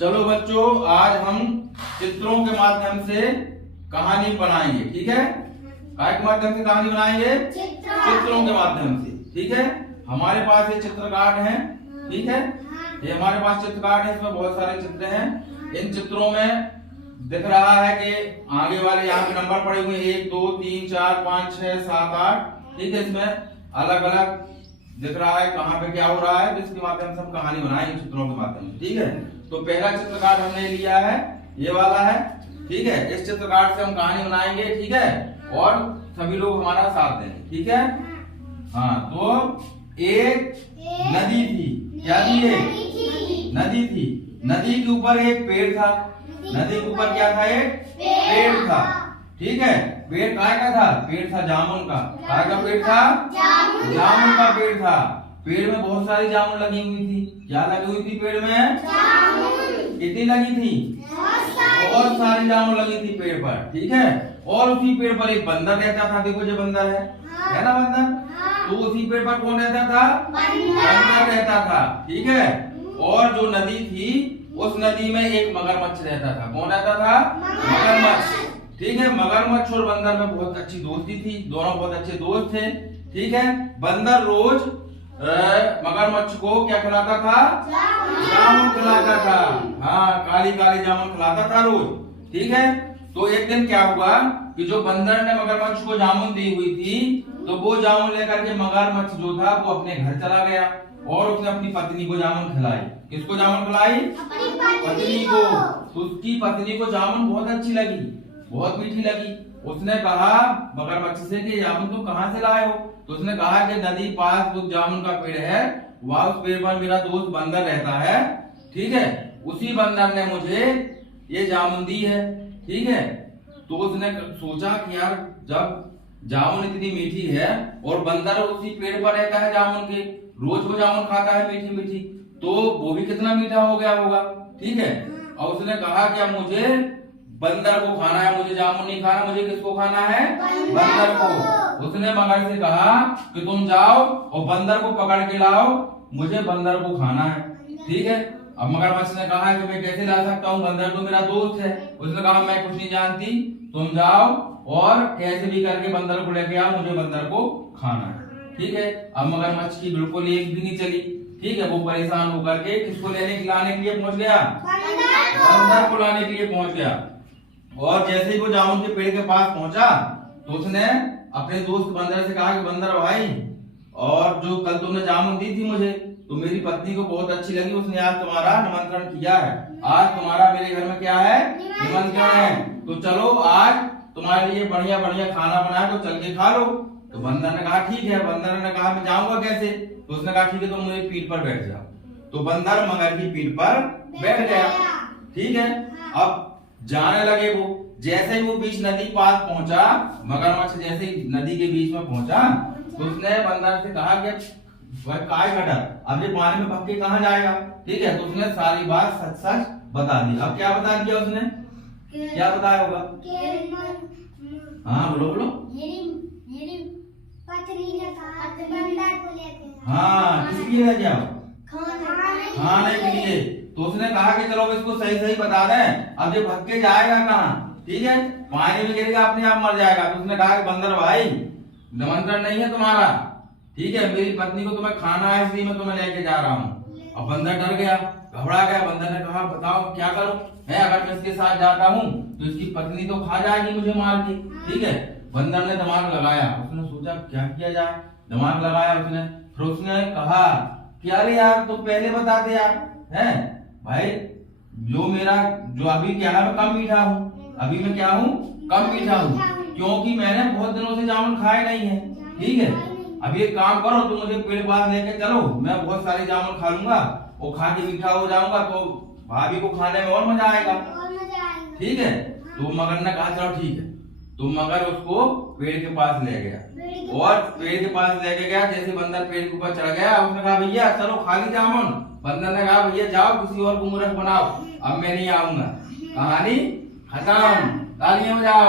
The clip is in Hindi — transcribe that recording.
चलो बच्चों, आज हम चित्रों के माध्यम से कहानी बनाएंगे। ठीक है, काय के माध्यम से कहानी बनाएंगे? चित्रों के माध्यम से। ठीक है, हमारे पास ये चित्र कार्ड है। ठीक है, ये हमारे पास चित्र कार्ड है, इसमें बहुत सारे चित्र हैं। इन चित्रों में दिख रहा है कि आगे वाले यहाँ पे नंबर पड़े हुए 1 2 3 4 5 6 7 8। ठीक है, इसमें अलग अलग दिख रहा है कहाँ पे क्या हो रहा है, जिसके माध्यम से हम कहानी बनाएंगे चित्रों के माध्यम से। ठीक है, तो पहला चित्र कार्ड हमने लिया है, ये वाला है। ठीक है, इस चित्र कार्ड से हम कहानी बनाएंगे। ठीक है, और सभी लोग हमारा साथ देंगे। ठीक है, हाँ, तो एक नदी थी। क्या थी? एक नदी थी। नदी के ऊपर एक पेड़ था। नदी के ऊपर क्या था? एक पेड़ था। ठीक है, पेड़ काय का था? पेड़ था जामुन का। काय का पेड़ था? जामुन का पेड़ था। पेड़ में बहुत सारी जामुन लगी हुई थी। क्या लगी हुई थी पेड़ में? कितनी लगी थी? बहुत सारी जामुन लगी थी पेड़ पर। ठीक है, और उसी पेड़ पर एक बंदर रहता था। देखो, जो बंदर है ना बंदर, तो उसी पेड़ पर कौन रहता था? बंदर रहता था। ठीक है, और जो नदी थी, उस नदी में एक मगरमच्छ रहता था। कौन रहता था? मगरमच्छ। ठीक है, मगरमच्छ और बंदर में बहुत अच्छी दोस्ती थी, दोनों बहुत अच्छे दोस्त थे। ठीक है, बंदर रोज मगरमच्छ को क्या खिलाता था? जामुन खिलाता था। हाँ, काली काली जामुन खिलाता था रोज। ठीक है, तो एक दिन क्या हुआ कि जो बंदर ने मगरमच्छ को जामुन दी हुई थी, तो वो जामुन लेकर के मगरमच्छ जो था वो अपने घर चला गया और उसने अपनी पत्नी को जामुन खिलाई। किसको जामुन खिलाई? पत्नी को। तो उसकी पत्नी को जामुन बहुत अच्छी लगी, बहुत मीठी लगी। उसने कहा मगरमच्छ से कि जामुन तुम कहाँ से लाए हो? तो उसने कहा कि नदी पास वो जामुन का पेड़ है, वहां उस पेड़ पर मेरा दोस्त बंदर रहता है। ठीक है, उसी बंदर ने मुझे ये जामुन दी है। ठीक है, तो उसने सोचा कि यार, जब जामुन इतनी मीठी है और बंदर उसी पेड़ पर रहता है जामुन के, रोज वो जामुन खाता है मीठी मीठी, तो वो भी कितना मीठा हो गया होगा। ठीक है, और उसने कहा कि अब मुझे बंदर को खाना है, मुझे जामुन नहीं खाना, मुझे किसको खाना है? बंदर को। उसने मगर से कहा कि तुम जाओ और बंदर को पकड़ के लाओ, मुझे बंदर को खाना है। ठीक है, अब मगरमच्छ ने कहा कि मैं कैसे ला सकता हूँ, बंदर तो मेरा दोस्त है। उसने कहा मैं कुछ नहीं जानती, तुम जाओ और कैसे भी करके बंदर को लेके आओ, मुझे बंदर को खाना है। ठीक है, अब मगरमच्छ की बिल्कुल एक भी नहीं चली। ठीक है, वो परेशान होकर के किसको लाने के लिए पहुंच गया? बंदर को लाने के लिए पहुंच गया। और जैसे ही वो जामुन के पेड़ के पास पहुंचा, तो उसने अपने दोस्त बंदर से कहा कि बंदर भाई, और जो कल तुमने जामुन दी थी मुझे, तो मेरी पत्नी को बहुत अच्छी लगी, उसने आज तुम्हारा निमंत्रण किया है। आज तुम्हारा मेरे घर में क्या है? निमंत्रण है। तो चलो, आज तुम्हारे लिए बढ़िया बढ़िया खाना बनाया, तो चल के खा लो। तो बंदर ने कहा ठीक है। बंदर ने कहा मैं जाऊंगा कैसे? तो उसने कहा ठीक है, तुम मेरी पीठ पर बैठ जाओ। तो बंदर मगर की पीठ पर बैठ गया। ठीक है, अब जाने लगे वो। जैसे ही वो बीच नदी पास पहुंचा, मगरमच्छ जैसे ही नदी के बीच में पहुंचा, तो उसने बंदर से कहा कि वह काय का डर, अब ये पानी में भाग के कहाँ जाएगा? ठीक है, तो उसने सारी बात सच सच बता दी। अब क्या बता दिया उसने? क्या बताया होगा? हाँ, बोलो बोलो। हाँ, किसके लिए जाओ? खाने के लिए। तो उसने कहा कि चलो इसको सही सही बता दें, अब ये भग के जाएगा कहाँ? ठीक है, पानी में गिरेगा, अपने आप मर जाएगा। तो उसने कहा कि बंदर भाई, निमंत्रण नहीं है तुम्हारा। ठीक है, मेरी पत्नी को तुम्हें खाना है, इसलिए मैं तुम्हें लेके जा रहा हूँ। अब बंदर डर गया, घबरा गया। बंदर ने कहा बताओ क्या करूं मैं? अगर मैं इसके साथ जाता हूँ तो इसकी पत्नी तो खा जाएगी मुझे मार के। ठीक है, बंदर ने दिमाग लगाया, उसने सोचा क्या किया जाए। दिमाग लगाया उसने, फिर उसने कहा कि अरे यार, तो पहले बता दे यार, है भाई, जो अभी क्या है, मैं कम मीठा हूँ। अभी मैं क्या हूँ? कम मीठा हूँ, क्योंकि मैंने बहुत दिनों से जामुन खाए नहीं है। ठीक है, अभी एक काम करो, तुम मुझे पेड़ पास लेके चलो, मैं बहुत सारे जामुन खा लूंगा और खा के मीठा हो जाऊंगा, तो भाभी को खाने में और मजा आएगा। ठीक है, तो मगर ने कहा चलो ठीक है। तो मगर उसको पेड़ के पास ले गया, और पेड़ के पास लेके गया। जैसे बंदर पेड़ के ऊपर चढ़ गया, उसने कहा भैया चलो खा ली जामुन। बंदर ने कहा भैया जाओ, किसी और को मूर्ख बनाओ, अब मैं नहीं आऊंगा। कहानी खत्म। तालियां बजाओ।